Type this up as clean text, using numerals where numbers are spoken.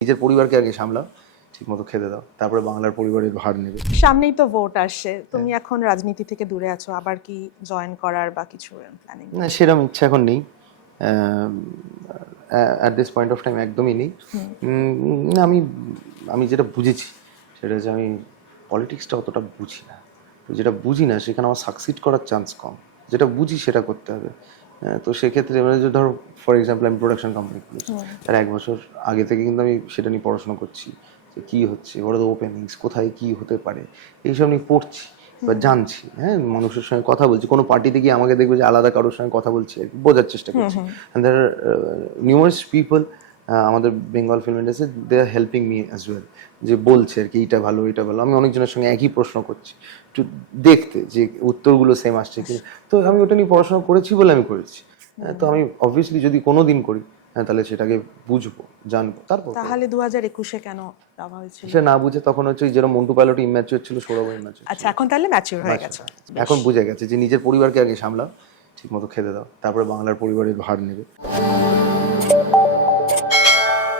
নিজের পরিবারকে আগে সামলাও, ঠিকমতো খেতে দাও, তারপরে বাংলার পরিবারের ভার নেবে। সামনেই তো ভোট আসছে, তুমি এখন রাজনীতি থেকে দূরে আছো, আবার কি জয়েন করার বা কিছু প্ল্যানিং? না, সেরকম ইচ্ছা এখন নেই। At this point of time একদমই নেই। না, আমি যেটা বুঝেছি সেটা হচ্ছে আমি পলিটিক্সটা অতটা বুঝি না। তো যেটা বুঝি না সেখানে আমার সাকসিড করার চান্স কম। যেটা বুঝি সেটা করতে হবে। তো সেক্ষেত্রে মানে যে ধরো ফর এক্সাম্পল আমি প্রোডাকশন কোম্পানি খুলেছি, তার 1 বছর আগে থেকে কিন্তু আমি সেটা নিয়ে পড়াশোনা করছি, যে কী হচ্ছে, ওরা তো ওপেনিংস কোথায় কী হতে পারে এইসব নিয়ে পড়ছি বা জানছি। হ্যাঁ, মানুষের সঙ্গে কথা বলছি, কোনো পার্টিতে গিয়ে আমাকে দেখবে যে আলাদা কারোর সঙ্গে কথা বলছি, বোঝার চেষ্টা করছি। And there are numerous people আমাদের Bengal film industry, they are helping me as well, যে বলছে আর কি এইটা ভালো এটা ভালো। আমি অনেকজনের সঙ্গে একই প্রশ্ন করছি, একটু দেখতে যে উত্তরগুলো সেম আসছে কি। তো আমি ওটা নিয়ে পড়াশোনা করেছি বলে আমি করেছি। তো আমি অবভিয়াসলি যদি কোনো দিন করি তাহলে সেটাকে বুঝবো, জানবো, তারপর তাহলে 2021-এ কেন ভাবা হয়েছিল? সে না বুঝে তখন হচ্ছে যেরকম মন্টু পাইলট ইম্যাচিওর ছিল, সৌরভ ইম্যাচিওর। আচ্ছা, এখন তাহলে ম্যাচিউর হয়ে গেছে। এখন বুঝে গেছে যে নিজের পরিবারকে আগে সামলাও, ঠিকমতো খেতে দাও, তারপরে বাংলার পরিবারের ভার নেবে।